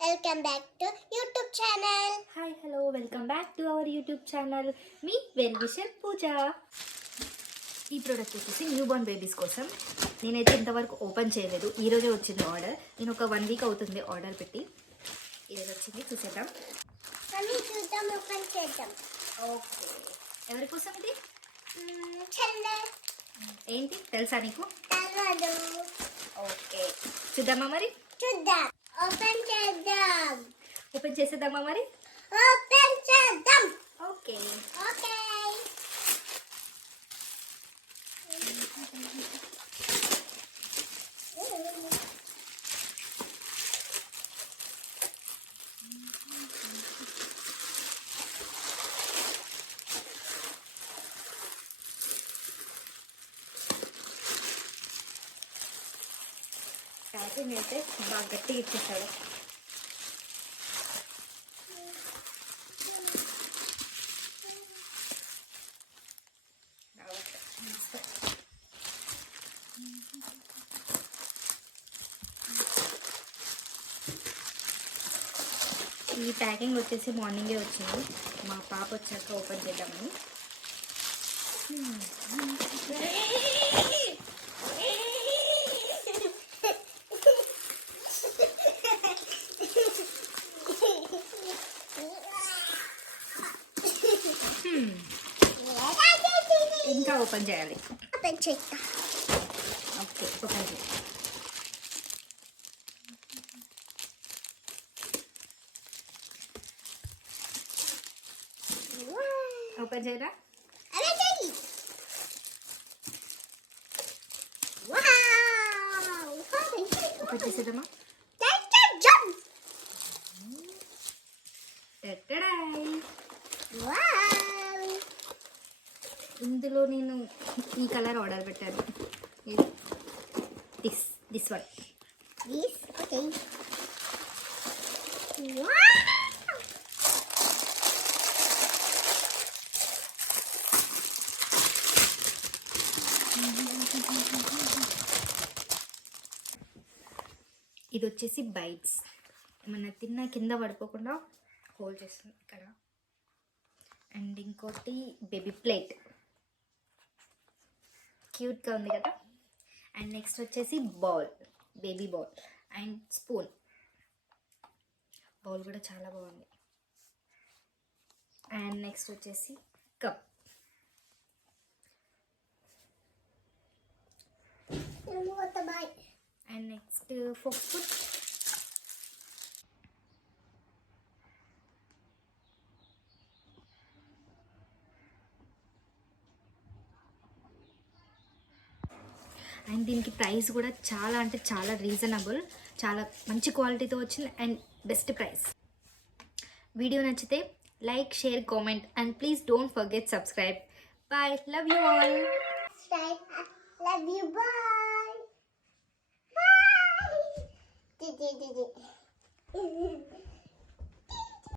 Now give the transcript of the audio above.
Welcome back to YouTube channel. Hi hello welcome back to our YouTube channel. మీ well wisher Pooja. ఈ product వచ్చేసి new Born babies కోసం. నేనైతే ఇంతవరకు ఓపెన్ చేయలేదు. ఈరోజే వచ్చింది ఆర్డర్. నేను ఒక 1 వీక్ అవుతుంది ఆర్డర్ పెట్టి. ఈరోజు వచ్చింది, చూసేద్దాం. చూద్దాం, ఓపెన్ చేద్దాం. ఓకే, ఎవరి కోసం ఇది? చందా. ఏంటి తెలుసా నీకు? తెలవదు. ఓకే, చూద్దామా మరి? చూద్దాం, ఓపెన్ చేద్దాం. ఓపెన్ చేసేద్దామా మరి? ఓపెన్ చేద్దాం. Okay okay. ప్యాకింగ్ అయితే బాగా గట్టిగా ఇచ్చేసాడు. ఈ ప్యాకింగ్ వచ్చేసి మార్నింగే వచ్చింది. మా పాప వచ్చాక ఓపెన్ చేద్దామని. ఇంకా ఓపెన్ చేయాలి. ఓపెన్ చేద్దాం. ఓకే, ఓపెన్ చేయాలి. ఓపెన్ చేయరా? అలా చేయి. వావ్! ఓపెన్ చేసేద్దామా? జంప్. టట్టడాయ్. వావ్! ఇందులో నేను ఈ కలర్ ఆర్డర్ పెట్టాను. This one. This, okay. Wow! ఇది వచ్చేసి బైట్స్. ఏమన్నా తిన్నా కింద పడిపోకుండా హోల్డ్ చేస్తుంది ఇక్కడ. అండ్ ఇంకోటి బేబీ ప్లేట్, క్యూట్గా ఉంది కదా. అండ్ నెక్స్ట్ వచ్చేసి bowl, baby bowl and spoon. Bowl కూడా చాలా బాగుంది. అండ్ నెక్స్ట్ వచ్చేసి cup. And next fork food. And దీనికి ప్రైస్ కూడా చాలా అంటే చాలా రీజనబుల్, చాలా మంచి క్వాలిటీతో వచ్చింది అండ్ బెస్ట్ ప్రైస్. వీడియో నచ్చితే like, share, comment and please don't forget subscribe. Bye, love you all. Love you, bye. Bye.